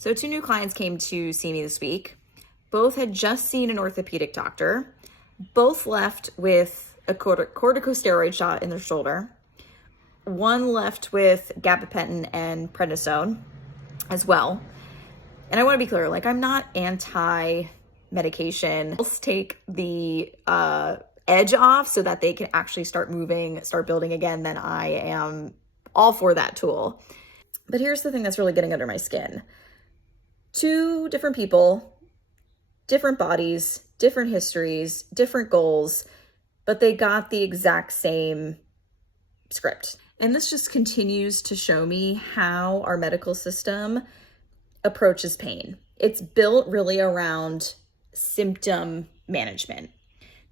So 2 new clients came to see me this week. Both had just seen an orthopedic doctor. Both left with a corticosteroid shot in their shoulder. One left with gabapentin and prednisone as well. And I want to be clear, like, I'm not anti-medication. Let's take the edge off so that they can actually start moving, start building again. Then I am all for that tool. But here's the thing that's really getting under my skin. 2 different people, different bodies, different histories, different goals, but they got the exact same script. And this just continues to show me how our medical system approaches pain. It's built really around symptom management,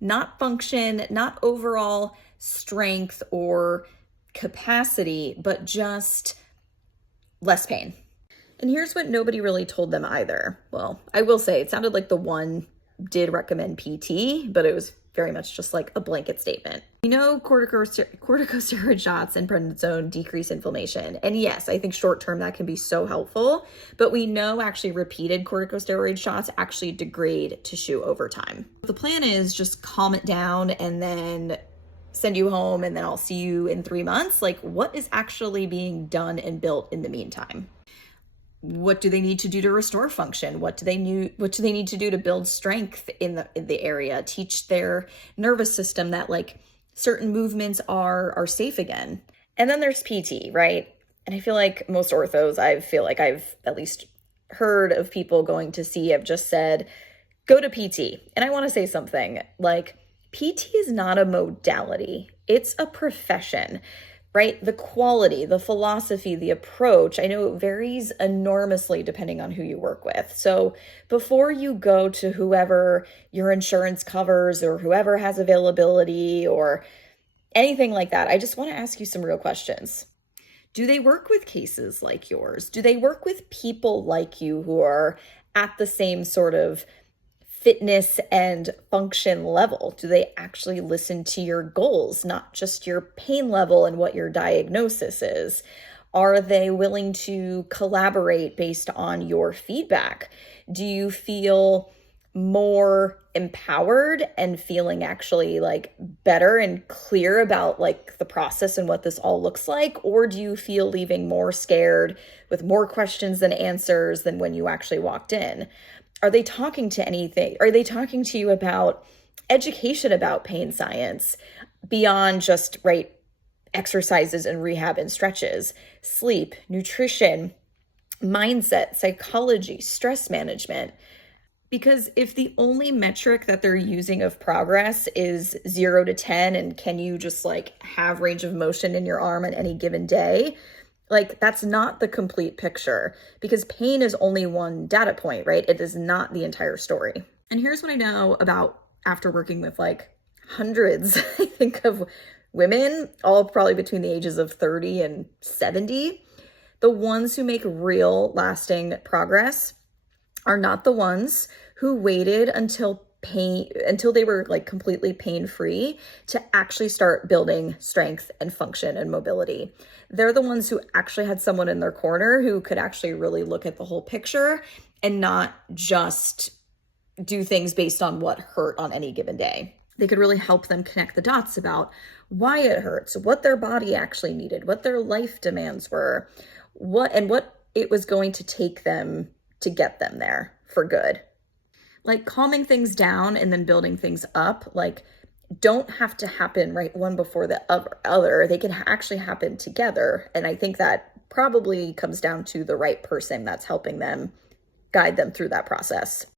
not function, not overall strength or capacity, but just less pain. And here's what nobody really told them either. Well, I will say it sounded like the one did recommend PT, but it was very much just like a blanket statement. We know corticosteroid shots and prednisone decrease inflammation. And yes, I think short term that can be so helpful, but we know actually repeated corticosteroid shots actually degrade tissue over time. The plan is just calm it down and then send you home and then I'll see you in 3 months. Like, what is actually being done and built in the meantime? What do they need to do to restore function? What do they need to do to build strength in the area? Teach their nervous system that like certain movements are safe again. And then there's PT, right? And I feel like most orthos, I've at least heard of people going to see have just said, go to PT. And I want to say something like, PT is not a modality. It's a profession, right? The quality, the philosophy, the approach, I know it varies enormously depending on who you work with. So before you go to whoever your insurance covers or whoever has availability or anything like that, I just want to ask you some real questions. Do they work with cases like yours? Do they work with people like you who are at the same sort of fitness and function level? Do they actually listen to your goals, not just your pain level and what your diagnosis is? Are they willing to collaborate based on your feedback? Do you feel more empowered and feeling actually like better and clear about like the process and what this all looks like? Or do you feel leaving more scared with more questions than answers than when you actually walked in? Are they talking to anything? Are they talking to you about education about pain science beyond just, right, exercises and rehab and stretches, sleep, nutrition, mindset, psychology, stress management? Because if the only metric that they're using of progress is 0 to 10, and can you just like have range of motion in your arm on any given day, like that's not the complete picture, because pain is only one data point, right? It is not the entire story. And here's what I know about after working with like hundreds, I think, of women, all probably between the ages of 30 and 70. The ones who make real lasting progress are not the ones who waited until they were like completely pain-free to actually start building strength and function and mobility. They're the ones who actually had someone in their corner who could actually really look at the whole picture and not just do things based on what hurt on any given day. They could really help them connect the dots about why it hurts, what their body actually needed, what their life demands were, what it was going to take them to get them there for good. Like calming things down and then building things up, like don't have to happen right one before the other. They can actually happen together. And I think that probably comes down to the right person that's helping them guide them through that process.